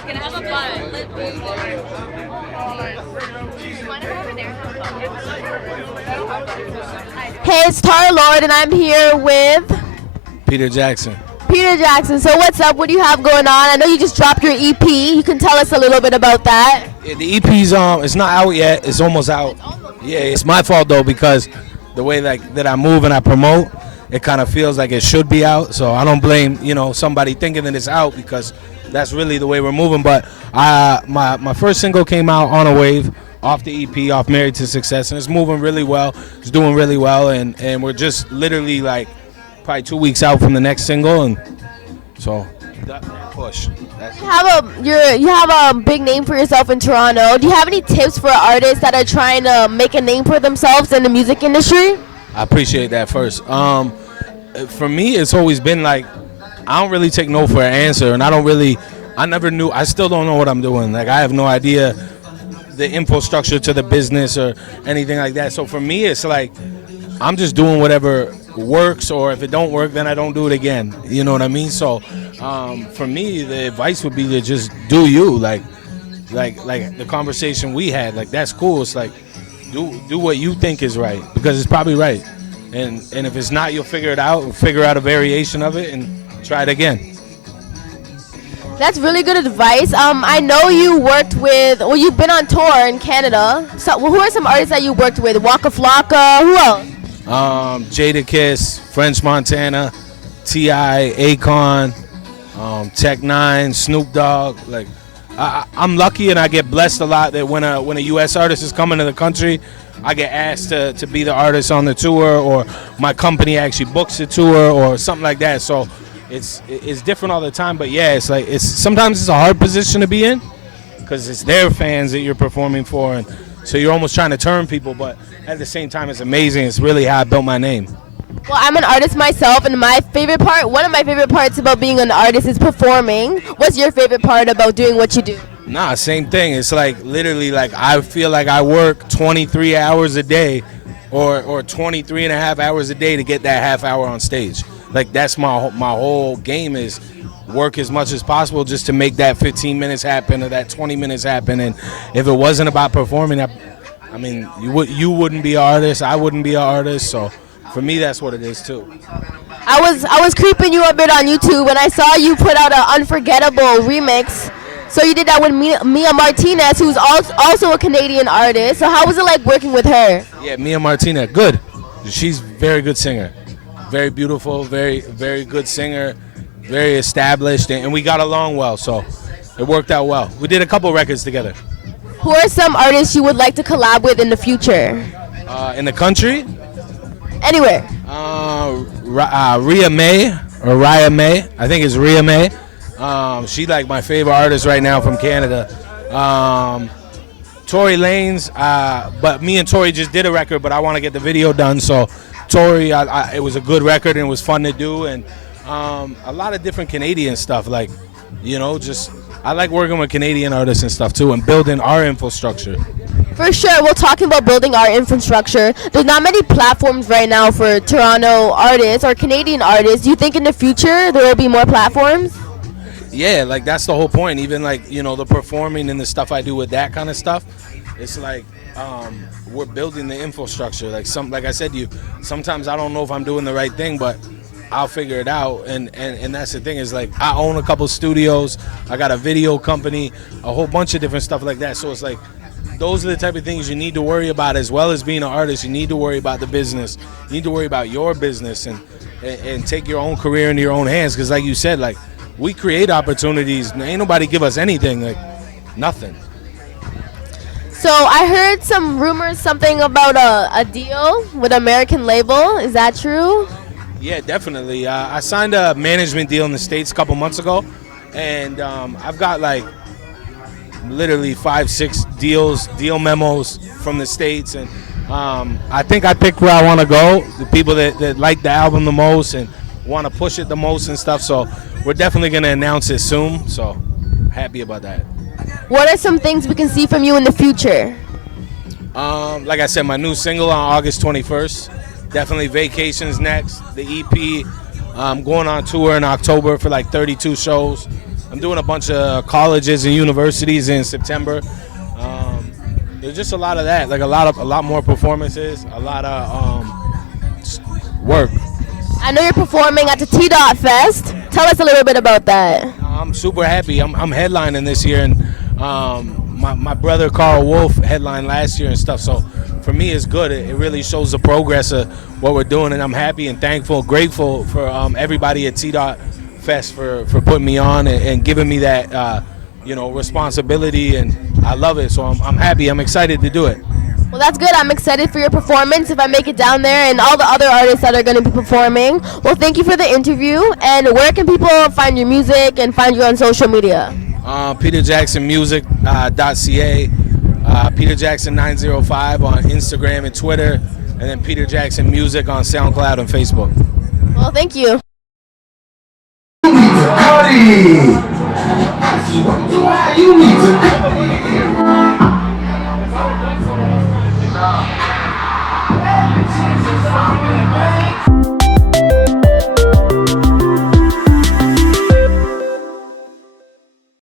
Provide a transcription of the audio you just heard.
can have a bun. Hey, it's Tara Lord, and I'm here with Peter Jackson. Peter Jackson. So what's up? What do you have going on? I know you just dropped your EP. You can tell us a little bit about that. Yeah, the EP's it's not out yet. It's almost out. Yeah, it's my fault though because the way that I move and I promote, it kind of feels like it should be out. So I don't blame somebody thinking that it's out because that's really the way we're moving. But my first single came out on a wave off the EP, off Married to Success, and it's moving really well. It's doing really well, and we're just literally like probably 2 weeks out from the next single, and so push. You have a big name for yourself in Toronto. Do you have any tips for artists that are trying to make a name for themselves in the music industry? I appreciate that first. For me, it's always been like I don't really take no for an answer, and I still don't know what I'm doing. Like I have no idea the infrastructure to the business or anything like that. So for me, it's like I'm just doing whatever works, or if it don't work, then I don't do it again. You know what I mean? So for me, the advice would be to just do you. Like the conversation we had. Like that's cool. It's like do what you think is right because it's probably right. And if it's not, you'll figure it out. Figure out a variation of it and try it again. That's really good advice. I know you worked with, you've been on tour in Canada. So who are some artists that you worked with? Waka Flocka, who else? Jadakiss, French Montana, T.I., Akon, Tech Nine, Snoop Dogg. Like, I'm lucky and I get blessed a lot that when a U.S. artist is coming to the country, I get asked to be the artist on the tour, or my company actually books the tour or something like that. So it's different all the time, but yeah, sometimes it's a hard position to be in because it's their fans that you're performing for, and so you're almost trying to turn people, but at the same time, it's amazing. It's really how I built my name. Well, I'm an artist myself, and one of my favorite parts about being an artist is performing. What's your favorite part about doing what you do? Nah, same thing. It's like literally like I feel like I work 23 hours a day or 23 and a half hours a day to get that half hour on stage. Like that's my whole game is work as much as possible just to make that 15 minutes happen or that 20 minutes happen. And if it wasn't about performing, I mean, you wouldn't be an artist. I wouldn't be an artist. So for me, that's what it is too. I was creeping you a bit on YouTube, and I saw you put out an Unforgettable remix. So you did that with Mia Martinez, who's also a Canadian artist. So how was it like working with her? Yeah, Mia Martinez, good. She's a very good singer. Very beautiful, very, very good singer, very established, and we got along well, so it worked out well. We did a couple records together. Who are some artists you would like to collab with in the future? In the country? Anywhere. Rhea May, I think it's Rhea May. She's like my favorite artist right now from Canada. Tory Lanez, but me and Tory just did a record, but I want to get the video done, so Tory, it was a good record and it was fun to do, and a lot of different Canadian stuff, like, just I like working with Canadian artists and stuff too, and building our infrastructure. For sure. Well, talking about building our infrastructure, there's not many platforms right now for Toronto artists or Canadian artists. Do you think in the future there will be more platforms? Yeah, like that's the whole point. Even like, the performing and the stuff I do with that kind of stuff, it's like we're building the infrastructure. Like I said to you, sometimes I don't know if I'm doing the right thing, but I'll figure it out. And that's the thing is like I own a couple studios. I got a video company, a whole bunch of different stuff like that. So it's like those are the type of things you need to worry about as well as being an artist. You need to worry about the business. You need to worry about your business and take your own career into your own hands. Because like you said, like we create opportunities. Ain't nobody give us anything, like nothing. So I heard some rumors, something about a deal with an American label. Is that true? Yeah, definitely. I signed a management deal in the States a couple months ago, and I've got like literally 5-6 deal memos from the States, and I think I picked where I want to go, the people that like the album the most and want to push it the most and stuff, so we're definitely going to announce it soon, so happy about that. What are some things we can see from you in the future? Like I said, my new single on August 21st. Definitely Vacations next. The EP. I'm going on tour in October for like 32 shows. I'm doing a bunch of colleges and universities in September. There's just a lot of that, like a lot more performances, a lot of work. I know you're performing at the T-Dot Fest. Tell us a little bit about that. I'm super happy. I'm headlining this year, and my brother Carl Wolf headlined last year and stuff. So for me, it's good. It really shows the progress of what we're doing, and I'm happy and thankful, grateful for everybody at T-Dot Fest for putting me on and giving me that responsibility, and I love it. So I'm happy. I'm excited to do it. Well, that's good. I'm excited for your performance if I make it down there and all the other artists that are going to be performing. Well, thank you for the interview. And where can people find your music and find you on social media? PeterJacksonMusic.ca, Peter Jackson 905 on Instagram and Twitter, and then Peter Jackson Music on SoundCloud and Facebook. Well, thank you. You need to